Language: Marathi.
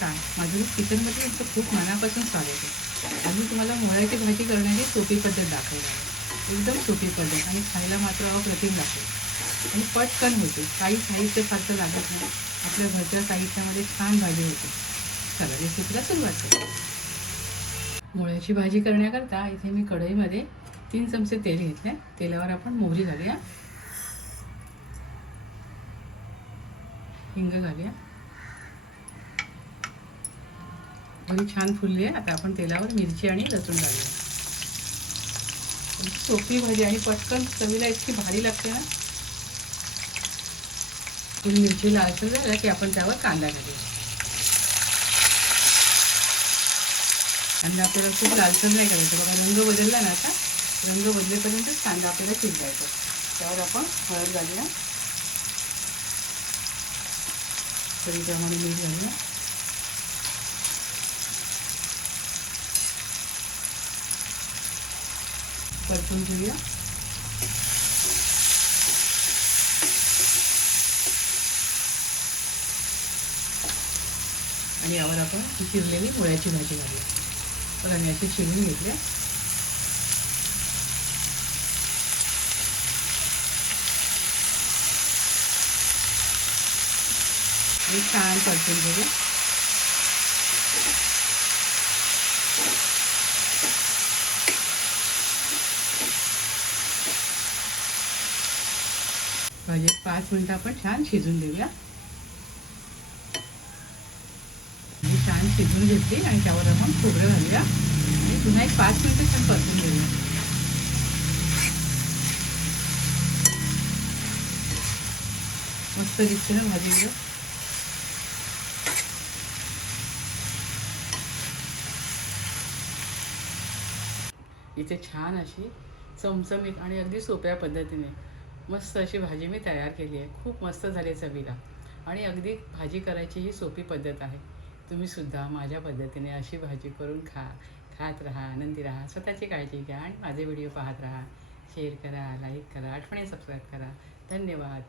काय माझं किचनमध्ये इतकं खूप मनापासून स्वागत आहे. आज मी तुम्हाला मोळ्याची भाजी करण्याची सोपी पद्धत दाखवणार आहे. एकदम सोपी पद्धत आणि खायला मात्र अप्रतिम लागते आणि पटकन होते. काही साहित्य फारसं लागत नाही. आपल्या घरच्या साहित्यामध्ये छान भाजी होते. चला रेसिपीला सुरुवात करू. मोळ्याची भाजी करण्याकरता इथे मी कढईमध्ये 3 चमचे तेल घेतले. तेलावर आपण मोहरी घालूया, हिंग घालूया. मोहरी छान फुलली आहे. आता आपण तेलावर मिरची आणि लसूण घालूया. सोपी भाजी आणि पटकन चवीला इतकी भारी लागते ना. ही मिरची लालसर झाला की आपण त्यावर कांदा घालूया. कांदा आपल्याला खूप लालसर नाही करायचं. बघा रंग बदलला ना, आता रंग बदलेपर्यंतच कांदा आपल्याला शिजवायचा. त्यावर आपण हळद घालूया, चवीप्रमाणे मीठ घालूया, परतून घेऊया. आणि यावर आपण चिरलेली मोळ्याची भाजी घालूया. तर मी अशी चिरून घेतली. आणि छान परतून घेऊया. भाजी 5 मिनिटं आपण छान शिजून देऊया. छान शिजून घेतली आणि त्यावर आपण खोबरं घालूया आणि पुन्हा एक 5 मिनिटं छान परतून घेऊया. मस्त दिसते ना भाजी. इथे छान अशी चमचमीत आणि अगदी सोप्या पद्धतीने मस्त अशी भाजी मी तयार केली आहे. खूप मस्त झाली चवीला आणि अगदी भाजी करायची ही सोपी पद्धत आहे. तुम्हीसुद्धा माझ्या पद्धतीने अशी भाजी करून खात राहा, आनंदी राहा, स्वतःची काळजी घ्या आणि माझे व्हिडिओ पाहत राहा. शेअर करा, लाईक करा, आठवणी सबस्क्राईब करा. धन्यवाद.